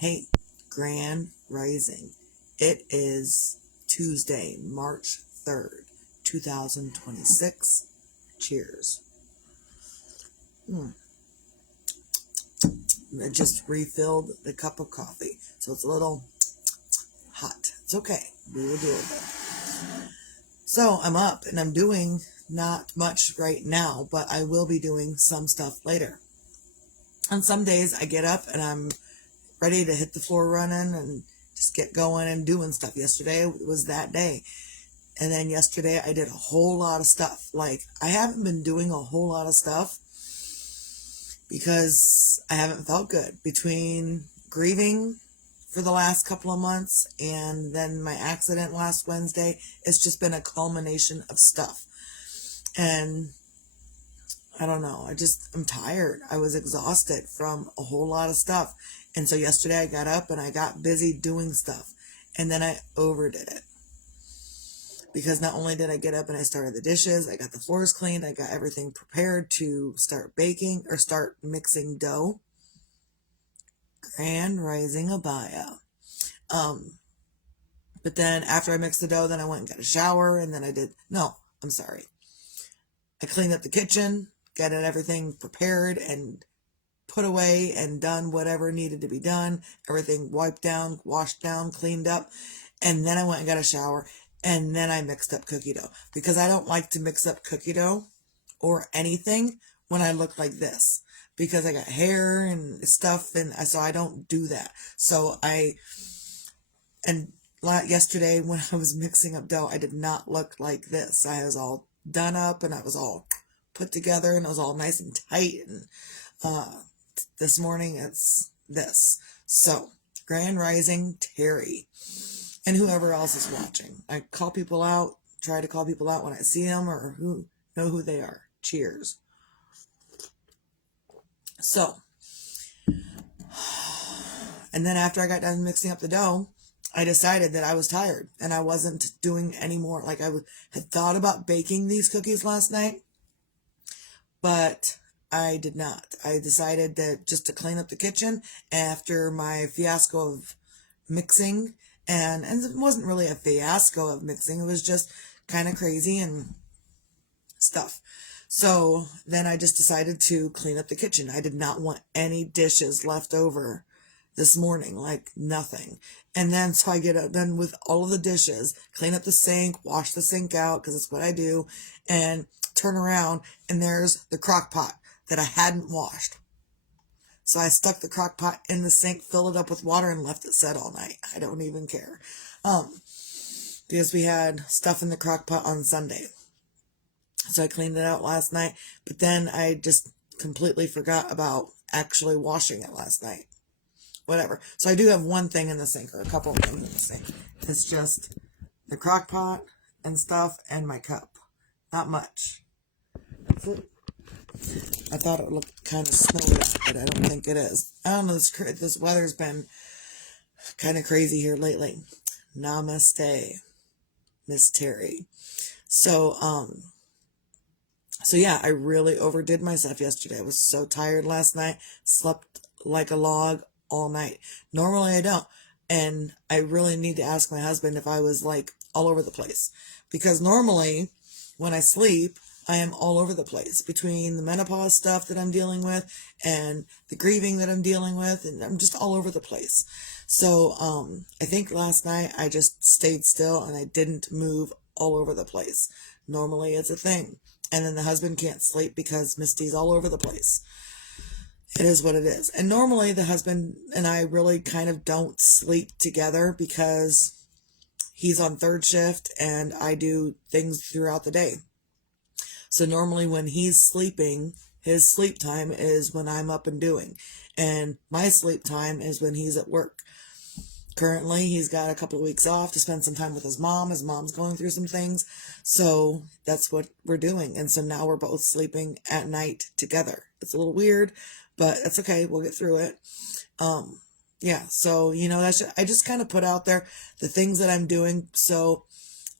Hey, Grand Rising. It is Tuesday, March 3rd, 2026. Cheers. I just refilled the cup of coffee, so it's a little hot. It's okay. We will deal with it. So I'm up and I'm doing not much right now, but I will be doing some stuff later. On some days I get up and I'm ready to hit the floor running and just get going and doing stuff. Yesterday was that day. And then yesterday I did a whole lot of stuff. Like, I haven't been doing a whole lot of stuff because I haven't felt good. Between grieving for the last couple of months and then my accident last Wednesday, it's just been a culmination of stuff. And I don't know, I'm tired. I was exhausted from a whole lot of stuff. And so yesterday I got up and I got busy doing stuff. And then I overdid it. Because not only did I get up and I started the dishes, I got the floors cleaned, I got everything prepared to start baking or start mixing dough. Grand Rising Abaya. But then after I mixed the dough, then I went and got a shower, and then I cleaned up the kitchen, got everything prepared and put away and done whatever needed to be done. Everything wiped down, washed down, cleaned up. And then I went and got a shower. And then I mixed up cookie dough. Because I don't like to mix up cookie dough or anything when I look like this. Because I got hair and stuff. And so I don't do that. Yesterday when I was mixing up dough, I did not look like this. I was all done up and I was all put together and it was all nice and tight. And this morning it's this. So, Grand Rising Terry. And whoever else is watching. I call people out, try to call people out when I see them or who know who they are. Cheers. So, and then after I got done mixing up the dough, I decided that I was tired and I wasn't doing any more. Like, had thought about baking these cookies last night, but I did not. I decided that just to clean up the kitchen after my fiasco of mixing. And it wasn't really a fiasco of mixing. It was just kind of crazy and stuff. So then I just decided to clean up the kitchen. I did not want any dishes left over this morning, like nothing. And then so I get done with all of the dishes, clean up the sink, wash the sink out because it's what I do, and turn around and there's the crock pot that I hadn't washed. So I stuck the crock pot in the sink, filled it up with water, and left it set all night. I don't even care. Because we had stuff in the crock pot on Sunday. So I cleaned it out last night, but then I just completely forgot about actually washing it last night. Whatever. So I do have one thing in the sink, or a couple of things in the sink. It's just the crock pot and stuff and my cup. Not much. That's it. I thought it looked kind of snowy out, but I don't think it is. I don't know, this weather's been kind of crazy here lately. Namaste, Miss Terry. So yeah, I really overdid myself yesterday. I was so tired last night, slept like a log all night. Normally I don't. And I really need to ask my husband if I was like all over the place. Because normally when I sleep, I am all over the place between the menopause stuff that I'm dealing with and the grieving that I'm dealing with, and I'm just all over the place. So I think last night I just stayed still and I didn't move all over the place. Normally it's a thing. And then the husband can't sleep because Misty's all over the place. It is what it is. And normally the husband and I really kind of don't sleep together because he's on third shift and I do things throughout the day. So normally when he's sleeping, his sleep time is when I'm up and doing. And my sleep time is when he's at work. Currently, he's got a couple of weeks off to spend some time with his mom. His mom's going through some things. So that's what we're doing. And so now we're both sleeping at night together. It's a little weird, but that's okay. We'll get through it. Yeah. So, I just kind of put out there the things that I'm doing so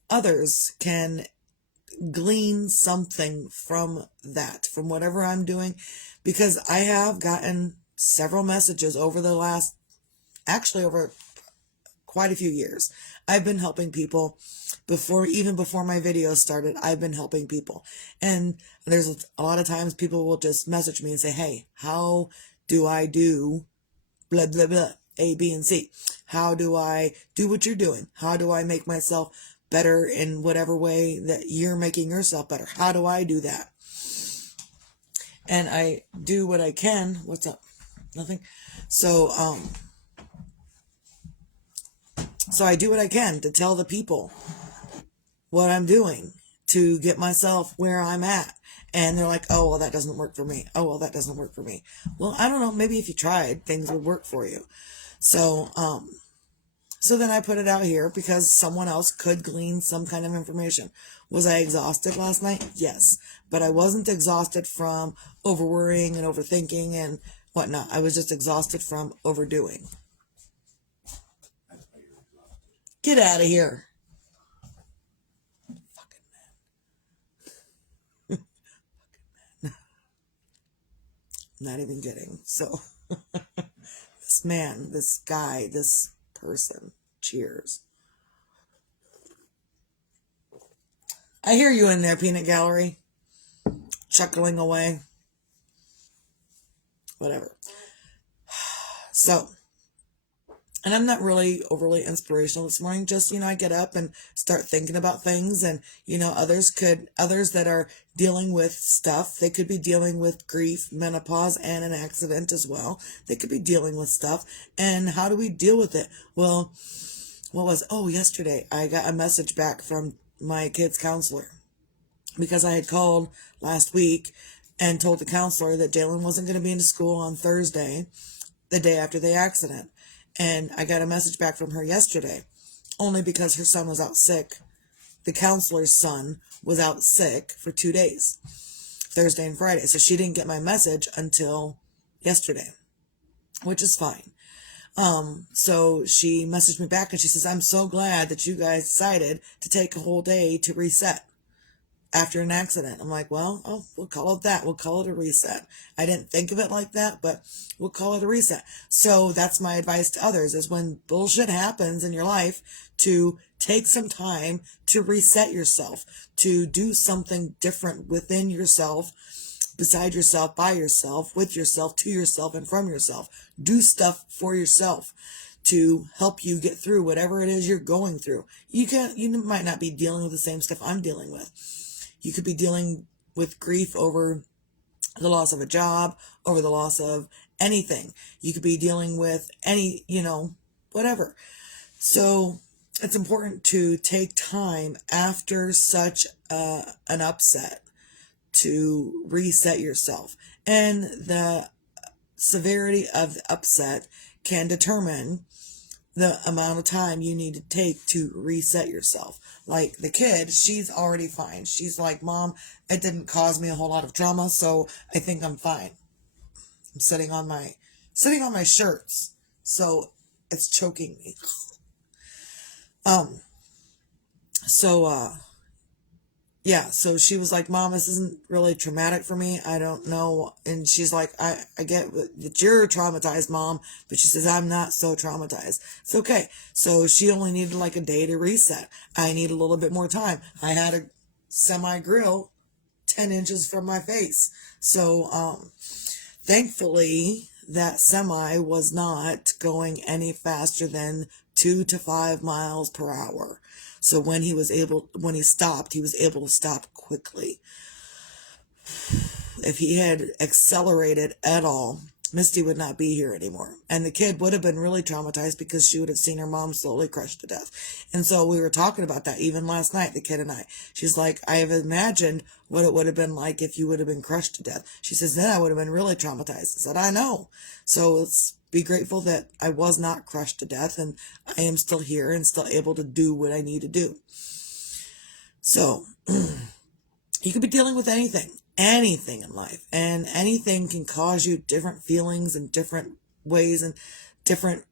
others can glean something from that, from whatever I'm doing, because I have gotten several messages over the last actually over quite a few years. I've been helping people even before my videos started. I've been helping people. And there's a lot of times people will just message me and say, hey, how do I do blah, blah, blah, A, B, and C? How do I do what you're doing? How do I make myself better in whatever way that you're making yourself better? How do I do that? And I do what I can. What's up? Nothing. So I do what I can to tell the people what I'm doing to get myself where I'm at. And they're like, oh, well, that doesn't work for me. Oh, well, that doesn't work for me. Well, I don't know. Maybe if you tried, things would work for you. So then I put it out here because someone else could glean some kind of information. Was I exhausted last night? Yes. But I wasn't exhausted from overworrying and overthinking and whatnot. I was just exhausted from overdoing. Get out of here. Fucking man. Not even kidding. So, this man, this guy, this person, cheers. I hear you in there, Peanut Gallery. Chuckling away. Whatever. So, and I'm not really overly inspirational this morning. Just, I get up and start thinking about things. And, others that are dealing with stuff, they could be dealing with grief, menopause, and an accident as well. They could be dealing with stuff. And how do we deal with it? Well, yesterday I got a message back from my kid's counselor because I had called last week and told the counselor that Jalen wasn't going to be into school on Thursday, the day after the accident. And I got a message back from her yesterday, only because her son was out sick. The counselor's son was out sick for 2 days, Thursday and Friday. So she didn't get my message until yesterday, which is fine. So she messaged me back and she says, I'm so glad that you guys decided to take a whole day to reset after an accident. I'm like, well, we'll call it that. We'll call it a reset. I didn't think of it like that, but we'll call it a reset. So that's my advice to others is when bullshit happens in your life to take some time to reset yourself, to do something different within yourself, beside yourself, by yourself, with yourself, to yourself, and from yourself. Do stuff for yourself to help you get through whatever it is you're going through. You might not be dealing with the same stuff I'm dealing with. You could be dealing with grief over the loss of a job, over the loss of anything. You could be dealing with any, whatever. So it's important to take time after such an upset to reset yourself. And the severity of the upset can determine the amount of time you need to take to reset yourself. Like the kid, she's already fine. She's like, Mom, it didn't cause me a whole lot of trauma, so I think I'm fine. I'm sitting on my shirts, so it's choking me. So she was like, Mom, this isn't really traumatic for me. I don't know. And she's like, I get that you're traumatized, Mom, but she says, I'm not so traumatized. It's okay. So she only needed like a day to reset. I need a little bit more time. I had a semi-grill 10 inches from my face. So, thankfully, that semi was not going any faster than 2 to 5 miles per hour. So when he stopped, he was able to stop quickly. If he had accelerated at all, Misty would not be here anymore. And the kid would have been really traumatized because she would have seen her mom slowly crushed to death. And so we were talking about that even last night, the kid and I. She's like, I have imagined what it would have been like if you would have been crushed to death. She says, then I would have been really traumatized. I said, I know. So let's be grateful that I was not crushed to death and I am still here and still able to do what I need to do. So you could be dealing with anything in life, and anything can cause you different feelings and different ways and different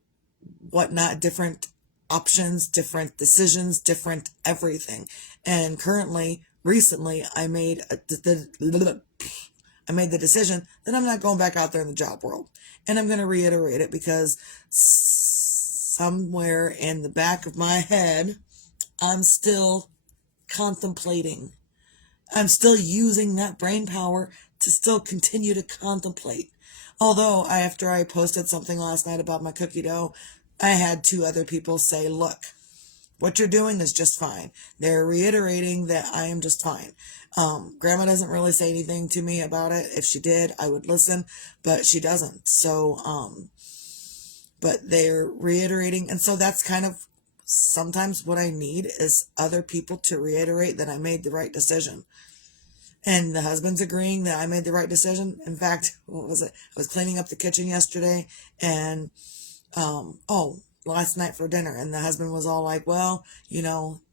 whatnot, different options, different decisions, different everything. And recently, I made the decision that I'm not going back out there in the job world. And I'm going to reiterate it because somewhere in the back of my head, I'm still contemplating. I'm still using that brain power to still continue to contemplate. Although, after I posted something last night about my cookie dough, I had two other people say, look, what you're doing is just fine. They're reiterating that I am just fine. Grandma doesn't really say anything to me about it. If she did, I would listen, but she doesn't. So, but they're reiterating. And so that's kind of sometimes what I need is other people to reiterate that I made the right decision. And the husband's agreeing that I made the right decision. In fact, what was it? I was cleaning up the kitchen yesterday and, last night for dinner. And the husband was all like, well,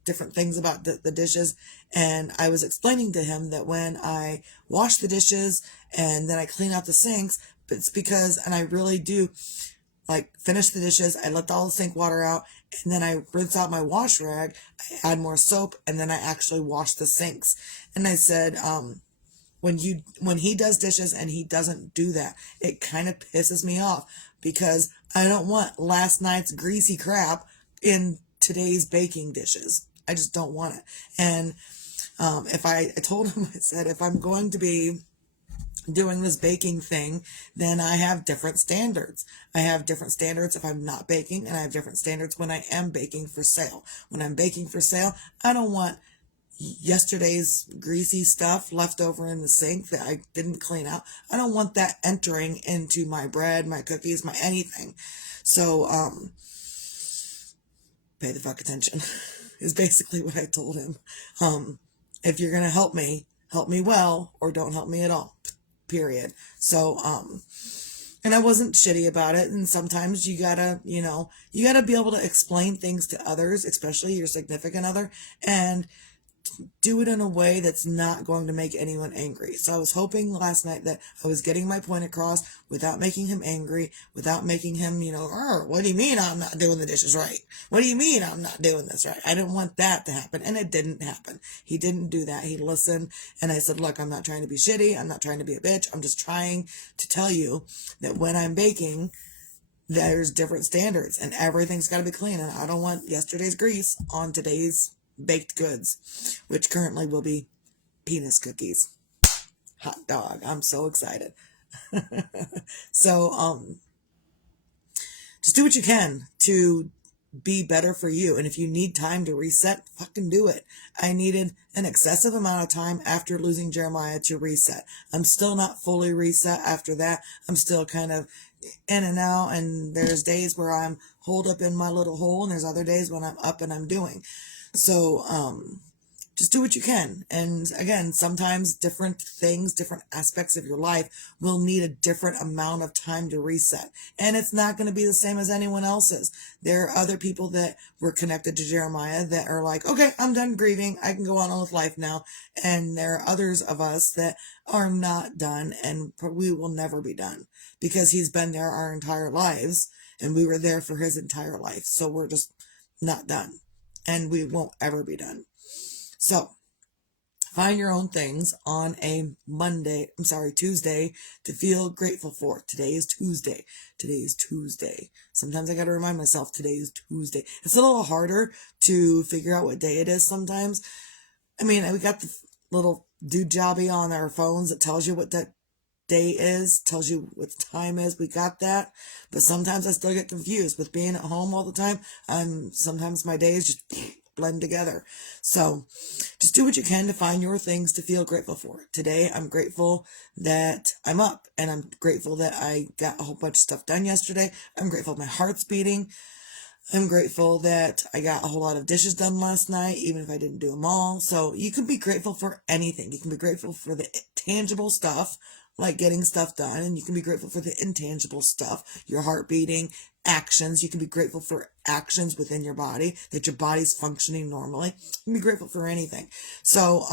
different things about the dishes. And I was explaining to him that when I wash the dishes and then I clean out the sinks, but it's because, and I really do finish the dishes, I let all the sink water out, and then I rinse out my wash rag, I add more soap, and then I actually wash the sinks. And I said, when he does dishes and he doesn't do that, it kind of pisses me off because I don't want last night's greasy crap in today's baking dishes. I just don't want it. And if I told him, I said, if I'm going to be doing this baking thing, then I have different standards. I have different standards if I'm not baking, and I have different standards when I am baking for sale. When I'm baking for sale, I don't want yesterday's greasy stuff left over in the sink that I didn't clean out. I don't want that entering into my bread, my cookies, my anything. So, pay the fuck attention is basically what I told him. If you're going to help me well, or don't help me at all. Period. So, and I wasn't shitty about it. And sometimes you gotta be able to explain things to others, especially your significant other, and do it in a way that's not going to make anyone angry. So I was hoping last night that I was getting my point across without making him angry, without making him, what do you mean I'm not doing the dishes right? What do you mean I'm not doing this right? I didn't want that to happen, and it didn't happen. He didn't do that. He listened, and I said, look, I'm not trying to be shitty. I'm not trying to be a bitch. I'm just trying to tell you that when I'm baking, there's different standards, and everything's got to be clean, and I don't want yesterday's grease on today's baked goods, which currently will be penis cookies. Hot dog. I'm so excited. So, just do what you can to be better for you. And if you need time to reset, fucking do it. I needed an excessive amount of time after losing Jeremiah to reset. I'm still not fully reset after that. I'm still kind of in and out, and there's days where I'm holed up in my little hole, and there's other days when I'm up and I'm doing. So, just do what you can. And again, sometimes different things, different aspects of your life will need a different amount of time to reset. And it's not going to be the same as anyone else's. There are other people that were connected to Jeremiah that are like, okay, I'm done grieving. I can go on with life now. And there are others of us that are not done, and we will never be done because he's been there our entire lives, and we were there for his entire life. So we're just not done, and we won't ever be done. So, find your own things on a Tuesday to feel grateful for. Today is Tuesday. Sometimes I gotta remind myself today is Tuesday. It's a little harder to figure out what day it is sometimes. I mean, we got the little dude jobby on our phones that tells you what that day is, tells you what the time is. We got that. But sometimes I still get confused with being at home all the time. Sometimes my days just blend together. So just do what you can to find your things to feel grateful for. Today, I'm grateful that I'm up, and I'm grateful that I got a whole bunch of stuff done yesterday. I'm grateful my heart's beating. I'm grateful that I got a whole lot of dishes done last night, even if I didn't do them all. So you can be grateful for anything. You can be grateful for the tangible stuff, like getting stuff done, and you can be grateful for the intangible stuff, your heart beating, actions. You can be grateful for actions within your body, that your body's functioning normally. You can be grateful for anything. So,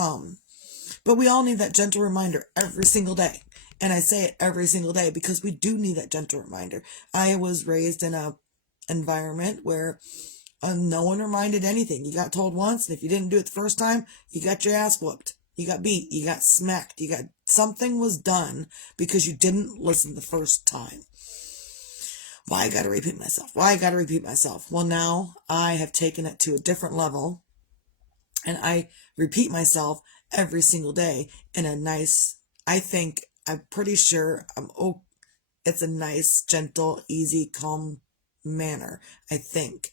but we all need that gentle reminder every single day. And I say it every single day because we do need that gentle reminder. I was raised in a environment where no one reminded anything. You got told once, and if you didn't do it the first time, you got your ass whooped. You got beat. You got smacked. Something was done because you didn't listen the first time. Why I gotta repeat myself? Why I gotta repeat myself? Well, now I have taken it to a different level, and I repeat myself every single day in a nice, I'm pretty sure it's a nice, gentle, easy, calm manner, I think.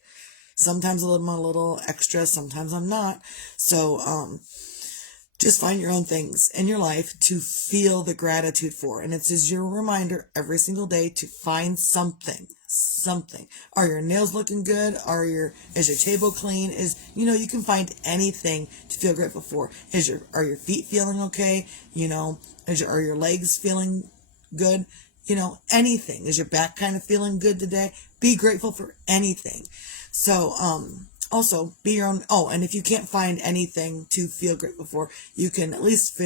Sometimes I'm a little extra, sometimes I'm not. So, just find your own things in your life to feel the gratitude for. And it's just your reminder every single day to find something. Are your nails looking good? Is your table clean? You can find anything to feel grateful for. Are your feet feeling okay? Are your legs feeling good? Anything. Is your back kind of feeling good today? Be grateful for anything. So, also be your own. Oh, and if you can't find anything to feel grateful for, you can at least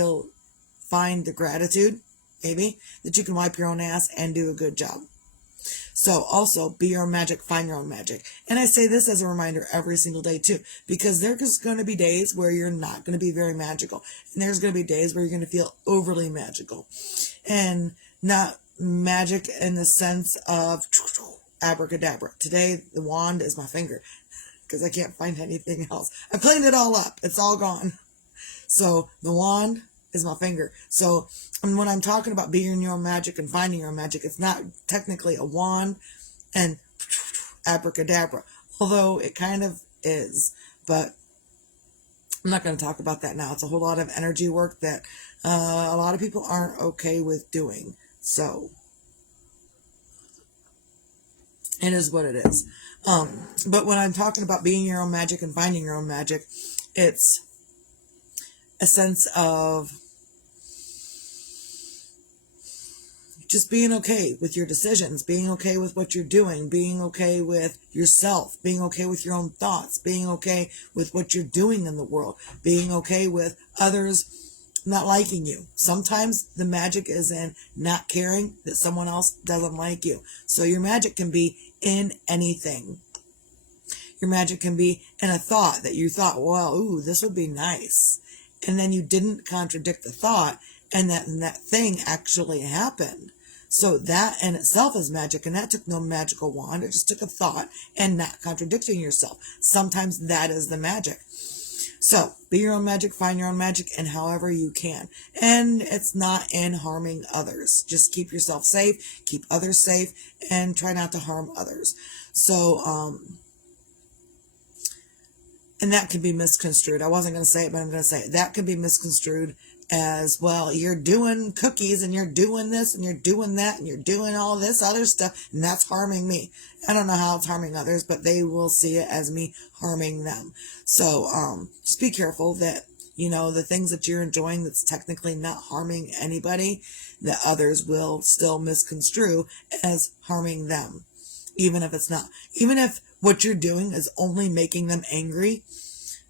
find the gratitude, maybe, that you can wipe your own ass and do a good job. So also be your own magic, find your own magic. And I say this as a reminder every single day too, because there's going to be days where you're not going to be very magical. And there's going to be days where you're going to feel overly magical. And not magic in the sense of abracadabra. Today, the wand is my finger because I can't find anything else. I cleaned it all up. It's all gone. So the wand is my finger. So when I'm talking about being your own magic and finding your own magic, it's not technically a wand and abracadabra, although it kind of is. But I'm not going to talk about that now. It's a whole lot of energy work that a lot of people aren't okay with doing. So it is what it is. But when I'm talking about being your own magic and finding your own magic, it's a sense of just being okay with your decisions, being okay with what you're doing, being okay with yourself, being okay with your own thoughts, being okay with what you're doing in the world, being okay with others not liking you. Sometimes the magic is in not caring that someone else doesn't like you. So your magic can be in anything. Your magic can be in a thought that you thought, well, this would be nice. And then you didn't contradict the thought, and that thing actually happened. So that in itself is magic, and that took no magical wand. It just took a thought and not contradicting yourself. Sometimes that is the magic. So be your own magic, find your own magic, and however you can. And it's not in harming others. Just keep yourself safe, keep others safe, and try not to harm others. So, and that can be misconstrued. I wasn't going to say it, but I'm going to say it. That can be misconstrued as, well, you're doing cookies and you're doing this and you're doing that and you're doing all this other stuff, and that's harming me. I don't know how it's harming others, but they will see it as me harming them. So just be careful that, the things that you're enjoying that's technically not harming anybody, that others will still misconstrue as harming them, even if it's not. Even if what you're doing is only making them angry,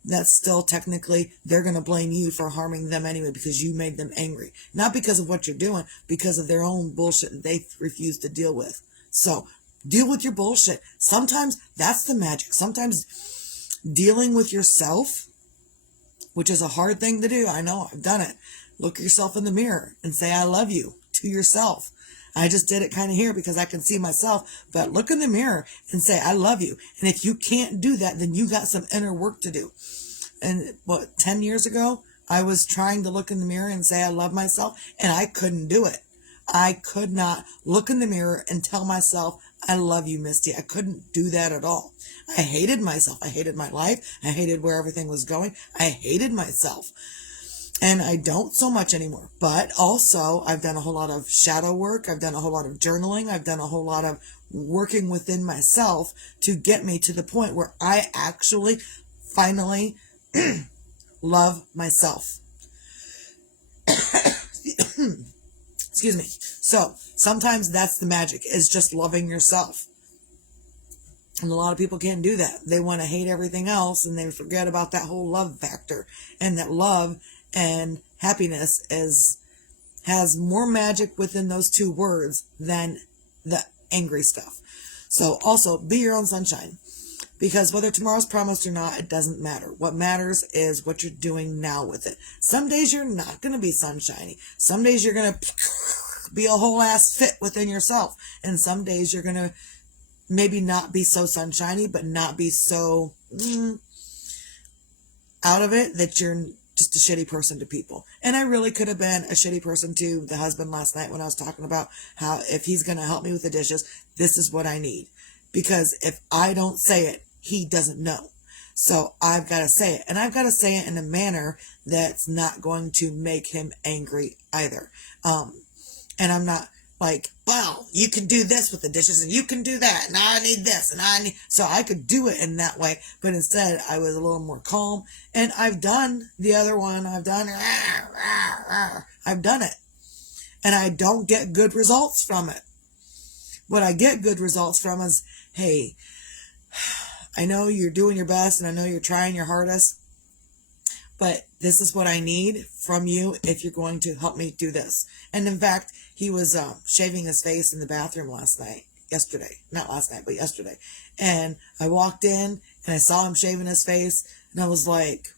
that's still technically, they're going to blame you for harming them anyway because you made them angry. Not because of what you're doing, because of their own bullshit that they refuse to deal with. So deal with your bullshit. Sometimes that's the magic. Sometimes dealing with yourself, which is a hard thing to do. I know, I've done it. Look yourself in the mirror and say, I love you to yourself. I just did it kind of here because I can see myself, but look in the mirror and say, I love you. And if you can't do that, then you got some inner work to do. And 10 years ago, I was trying to look in the mirror and say, I love myself, and I couldn't do it. I could not look in the mirror and tell myself, I love you, Misty. I couldn't do that at all. I hated myself. I hated my life. I hated where everything was going. I hated myself. And I don't so much anymore. But also, I've done a whole lot of shadow work. I've done a whole lot of journaling. I've done a whole lot of working within myself to get me to the point where I actually finally love myself. Excuse me. So sometimes that's the magic, is just loving yourself. And a lot of people can't do that. They want to hate everything else and they forget about that whole love factor. And that love and happiness has more magic within those two words than the angry stuff. So also be your own sunshine, because whether tomorrow's promised or not, it doesn't matter. What matters is what you're doing now with it. Some days you're not going to be sunshiny. Some days you're going to be a whole ass fit within yourself. And some days you're going to maybe not be so sunshiny, but not be so out of it that you're just a shitty person to people. And I really could have been a shitty person to the husband last night when I was talking about how if he's going to help me with the dishes, this is what I need. Because if I don't say it, he doesn't know. So I've got to say it. And I've got to say it in a manner that's not going to make him angry either. And I'm not like, well, you can do this with the dishes and you can do that. And I need this and I need, so I could do it in that way. But instead I was a little more calm, and I've done the other one. I've done it, and I don't get good results from it. What I get good results from is, hey, I know you're doing your best and I know you're trying your hardest, but this is what I need from you if you're going to help me do this. And in fact, he was shaving his face in the bathroom yesterday. And I walked in and I saw him shaving his face, and I was like,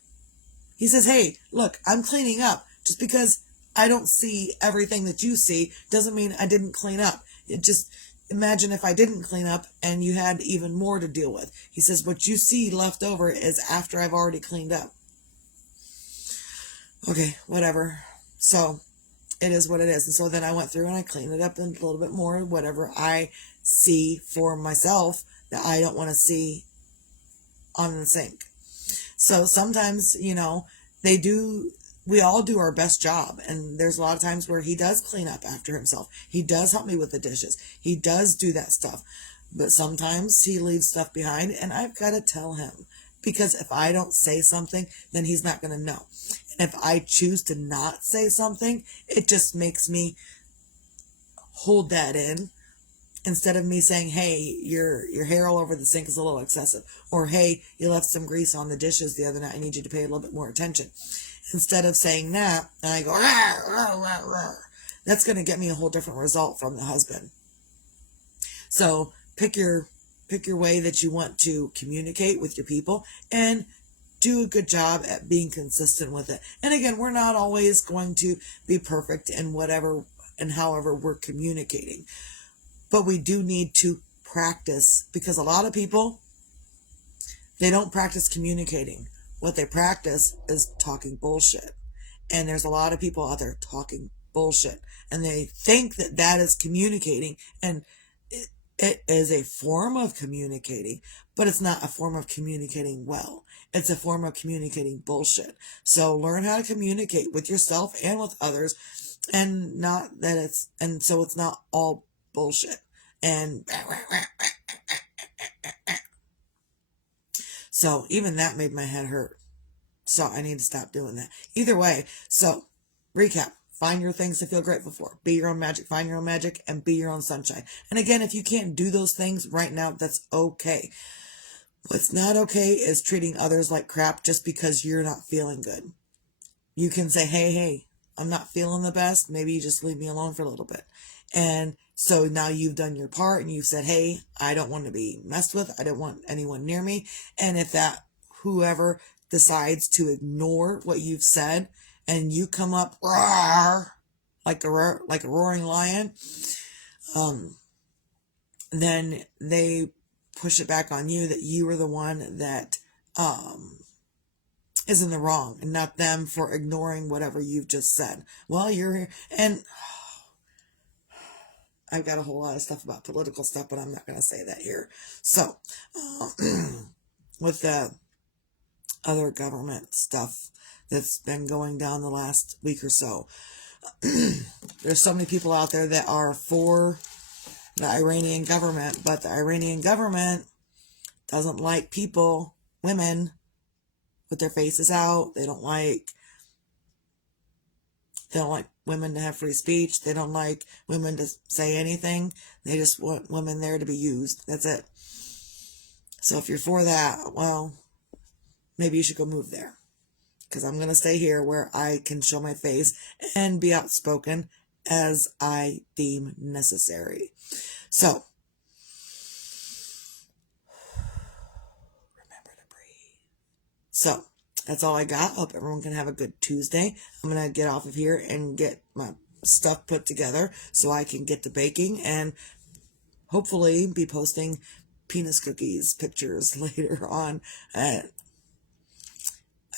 he says, hey, look, I'm cleaning up. Just because I don't see everything that you see doesn't mean I didn't clean up. It just, imagine if I didn't clean up and you had even more to deal with. He says, what you see left over is after I've already cleaned up. Okay, whatever. So it is what it is. And so then I went through and I cleaned it up a little bit more, whatever I see for myself that I don't want to see on the sink. So sometimes, we all do our best job. And there's a lot of times where he does clean up after himself. He does help me with the dishes. He does do that stuff. But sometimes he leaves stuff behind, and I've got to tell him. Because if I don't say something, then he's not going to know. And if I choose to not say something, it just makes me hold that in. Instead of me saying, hey, your hair all over the sink is a little excessive. Or, hey, you left some grease on the dishes the other night. I need you to pay a little bit more attention. Instead of saying that, and I go, rawr, rawr, rawr, rawr, that's going to get me a whole different result from the husband. So pick your way that you want to communicate with your people, and do a good job at being consistent with it. And again, we're not always going to be perfect in whatever and however we're communicating. But we do need to practice, because a lot of people, they don't practice communicating. What they practice is talking bullshit. And there's a lot of people out there talking bullshit. And they think that that is communicating. And it is a form of communicating, but it's not a form of communicating well. It's a form of communicating bullshit. So learn how to communicate with yourself and with others, and so it's not all bullshit. And so even that made my head hurt. So I need to stop doing that. Either way, so recap. Find your things to feel grateful for. Be your own magic. Find your own magic and be your own sunshine. And again, if you can't do those things right now, that's okay. What's not okay is treating others like crap just because you're not feeling good. You can say, hey, I'm not feeling the best. Maybe you just leave me alone for a little bit. And so now you've done your part and you've said, hey, I don't want to be messed with. I don't want anyone near me. And if whoever decides to ignore what you've said, and you come up roar, like a roaring lion, then they push it back on you that you were the one that is in the wrong, and not them for ignoring whatever you've just said. Well, you're here, and I've got a whole lot of stuff about political stuff, but I'm not going to say that here. So, with the other government stuff that's been going down the last week or so, there's so many people out there that are for the Iranian government, but the Iranian government doesn't like women with their faces out. They don't like women to have free speech. They don't like women to say anything. They just want women there to be used. That's it. So if you're for that, well, maybe you should go move there. Because I'm going to stay here where I can show my face and be outspoken as I deem necessary. So, remember to breathe. So, that's all I got. Hope everyone can have a good Tuesday. I'm going to get off of here and get my stuff put together so I can get to baking, and hopefully be posting penis cookies pictures later on. And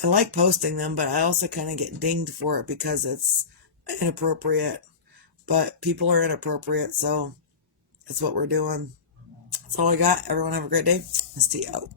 I like posting them, but I also kind of get dinged for it because it's inappropriate. But people are inappropriate, so that's what we're doing. That's all I got. Everyone have a great day. Misty out.